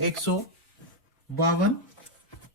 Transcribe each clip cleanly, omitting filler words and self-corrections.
152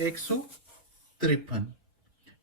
153,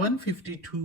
152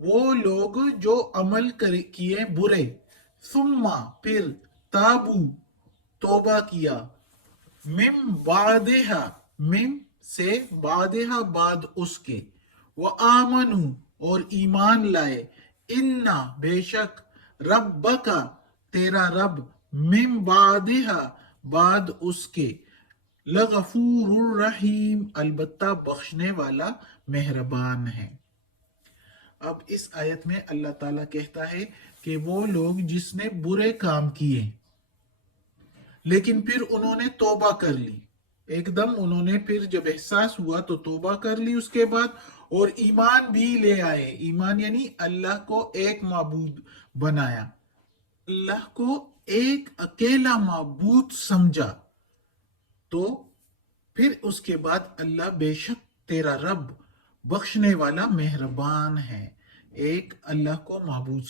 وہ لوگ جو عمل کیے برے، ثم پھر، تابو توبہ کیا، مم بعدہا مم سے، بعدہا بعد اس کے، وآمنو اور ایمان لائے، انا بے شک، ربکا تیرا رب، من بعدہا بعد اس کے، لغفور الرحیم البتہ بخشنے والا مہربان ہے۔ اب اس آیت میں اللہ تعالیٰ کہتا ہے کہ وہ لوگ جس نے برے کام کیے لیکن پھر انہوں نے توبہ کر لی، ایک دم انہوں نے پھر جب احساس ہوا تو توبہ کر لی اس کے بعد، اور ایمان بھی لے آئے، ایمان یعنی اللہ کو ایک معبود بنایا، اللہ کو ایک اکیلا معبود سمجھا، تو پھر اس کے بعد اللہ بے شک تیرا رب بخشنے والا مہربان ہے۔ ایک اللہ کو معبود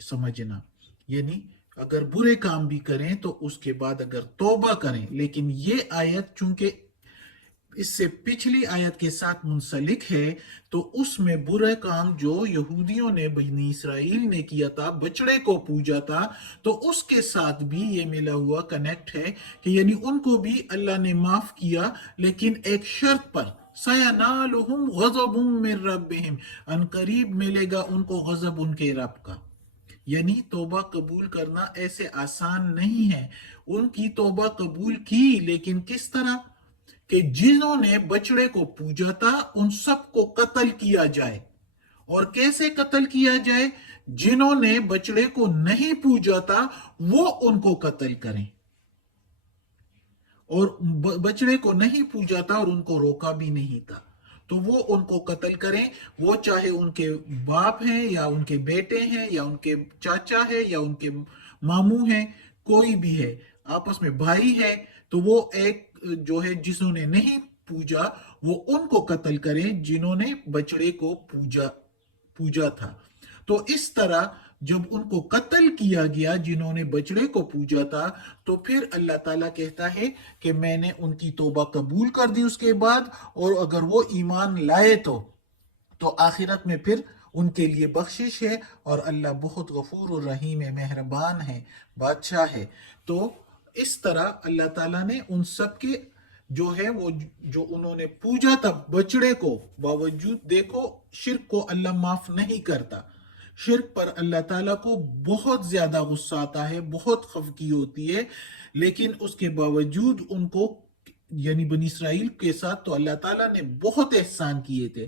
سمجھنا، یعنی اگر برے کام بھی کریں تو اس کے بعد اگر توبہ کریں، لیکن یہ آیت چونکہ اس سے پچھلی آیت کے ساتھ منسلک ہے تو اس میں برے کام جو یہودیوں نے بنی اسرائیل نے کیا تھا، بچڑے کو پوجا تھا، تو اس کے ساتھ بھی یہ ملا ہوا کنیکٹ ہے کہ یعنی ان کو بھی اللہ نے معاف کیا، لیکن ایک شرط پر، سَيَنَالُهُمْ غَضَبٌ مِّن رَّبِّهِمْ، ان قریب ملے گا ان کو غضب ان کے رب کا۔ یعنی توبہ قبول کرنا ایسے آسان نہیں ہے، ان کی توبہ قبول کی، لیکن کس طرح کہ جنہوں نے بچڑے کو پوجا تھا ان سب کو قتل کیا جائے، اور کیسے قتل کیا جائے؟ جنہوں نے بچڑے کو نہیں پوجا تھا وہ ان کو قتل کریں، اور بچڑے کو نہیں پوجا تھا اور ان کو روکا بھی نہیں تھا تو وہ ان کو قتل کریں، وہ چاہے ان کے باپ ہیں یا ان کے بیٹے ہیں یا ان کے چاچا ہے یا ان کے ماموں ہیں، کوئی بھی ہے، آپس میں بھائی ہے، تو وہ ایک جو ہے جنہوں نے نہیں پوجا وہ ان کو قتل کریں جنہوں نے بچڑے کو پوجا تھا۔ تو اس طرح جب ان کو قتل کیا گیا جنہوں نے بچڑے کو پوجا تھا، تو پھر اللہ تعالیٰ کہتا ہے کہ میں نے ان کی توبہ قبول کر دی اس کے بعد، اور اگر وہ ایمان لائے تو آخرت میں پھر ان کے لیے بخشش ہے، اور اللہ بہت غفور الرحیم ہے، مہربان ہے، بادشاہ ہے۔ تو اس طرح اللہ تعالیٰ نے ان سب کے جو ہے وہ جو انہوں نے پوجا تھا بچڑے کو، باوجود دیکھو شرک کو اللہ معاف نہیں کرتا، شرک پر اللہ تعالیٰ کو بہت زیادہ غصہ آتا ہے، بہت خفگی ہوتی ہے، لیکن اس کے باوجود ان کو یعنی بنی اسرائیل کے ساتھ تو اللہ تعالیٰ نے بہت احسان کیے تھے،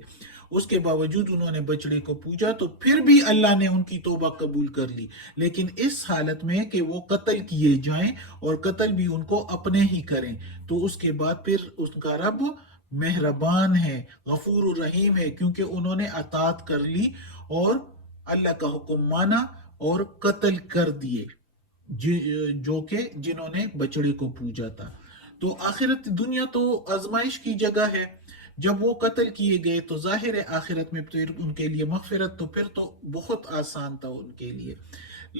اس کے باوجود انہوں نے بچڑے کو پوجا تو پھر بھی اللہ نے ان کی توبہ قبول کر لی، لیکن اس حالت میں کہ وہ قتل کیے جائیں، اور قتل بھی ان کو اپنے ہی کریں، تو اس کے بعد پھر اس کا رب مہربان ہے، غفور الرحیم ہے، کیونکہ انہوں نے اطاعت کر لی اور اللہ کا حکم مانا اور قتل کر دیے جو کہ جنہوں نے بچڑے کو پوجا تھا۔ تو آخرت دنیا تو آزمائش کی جگہ ہے، جب وہ قتل کیے گئے تو ظاہر ہے آخرت میں پھر ان کے لیے مغفرت، تو پھر تو بہت آسان تھا ان کے لیے،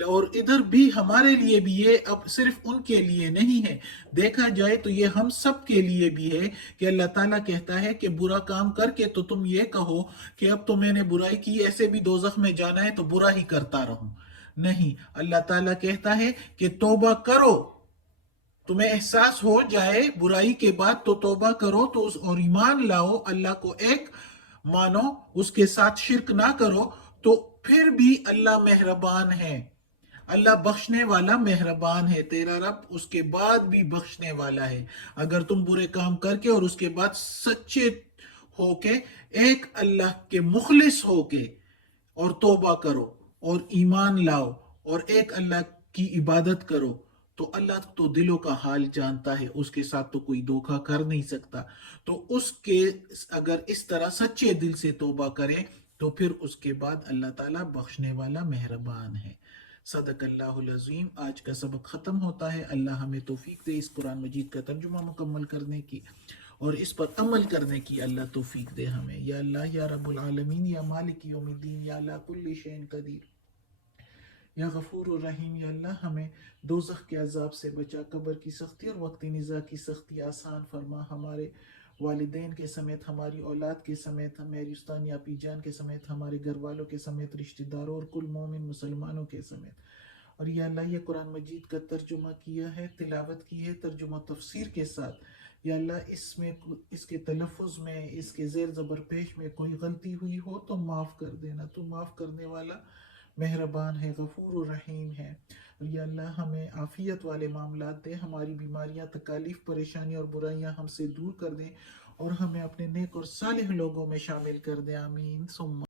اور ادھر بھی ہمارے لیے بھی یہ اب صرف ان کے لیے نہیں ہے، دیکھا جائے تو یہ ہم سب کے لیے بھی ہے کہ اللہ تعالیٰ کہتا ہے کہ برا کام کر کے تو تم یہ کہو کہ اب تو میں نے برائی کی، ایسے بھی دوزخ میں جانا ہے تو برا ہی کرتا رہوں، نہیں، اللہ تعالیٰ کہتا ہے کہ توبہ کرو، تمہیں احساس ہو جائے برائی کے بعد تو توبہ کرو، تو اور ایمان لاؤ، اللہ کو ایک مانو، اس کے ساتھ شرک نہ کرو، تو پھر بھی اللہ مہربان ہے، اللہ بخشنے والا مہربان ہے، تیرا رب اس کے بعد بھی بخشنے والا ہے، اگر تم برے کام کر کے اور اس کے بعد سچے ہو کے ایک اللہ کے مخلص ہو کے اور توبہ کرو اور ایمان لاؤ اور ایک اللہ کی عبادت کرو، تو اللہ تو دلوں کا حال جانتا ہے، اس کے ساتھ تو کوئی دھوکہ کر نہیں سکتا، تو اس کے اگر اس طرح سچے دل سے توبہ کریں تو پھر اس کے بعد اللہ تعالیٰ بخشنے والا مہربان ہے۔ صدق اللہ العظیم۔ آج کا سبق ختم ہوتا ہے، اللہ ہمیں توفیق دے اس قرآن مجید کا ترجمہ مکمل کرنے کی اور اس پر عمل کرنے کی اللہ توفیق دے ہمیں، یا اللہ یا رب العالمین، یا مالک یوم الدین، یا اللہ کل شین قدیر، یا غفور الرحیم، یا اللہ ہمیں دوزخ کے عذاب سے بچا، قبر کی سختی اور وقت نزا کی سختی آسان فرما، ہمارے والدین کے سمیت ہماری اولاد کے سمیت میری استانی اپی جان کے سمیت ہمارے گھر والوں کے سمیت رشتہ داروں اور کل مومن مسلمانوں کے سمیت. اور یا اللہ یہ قرآن مجید کا ترجمہ کیا ہے، تلاوت کی ہے ترجمہ تفسیر کے ساتھ. یا اللہ اس میں اس کے تلفظ میں اس کے زیر زبر پیش میں کوئی غلطی ہوئی ہو تو معاف کر دینا، تو معاف کرنے والا مہربان ہے، غفور و رحیم ہے. اور یا اللہ ہمیں عافیت والے معاملات دے، ہماری بیماریاں تکالیف پریشانیاں اور برائیاں ہم سے دور کر دیں اور ہمیں اپنے نیک اور صالح لوگوں میں شامل کر دیں. آمین ثم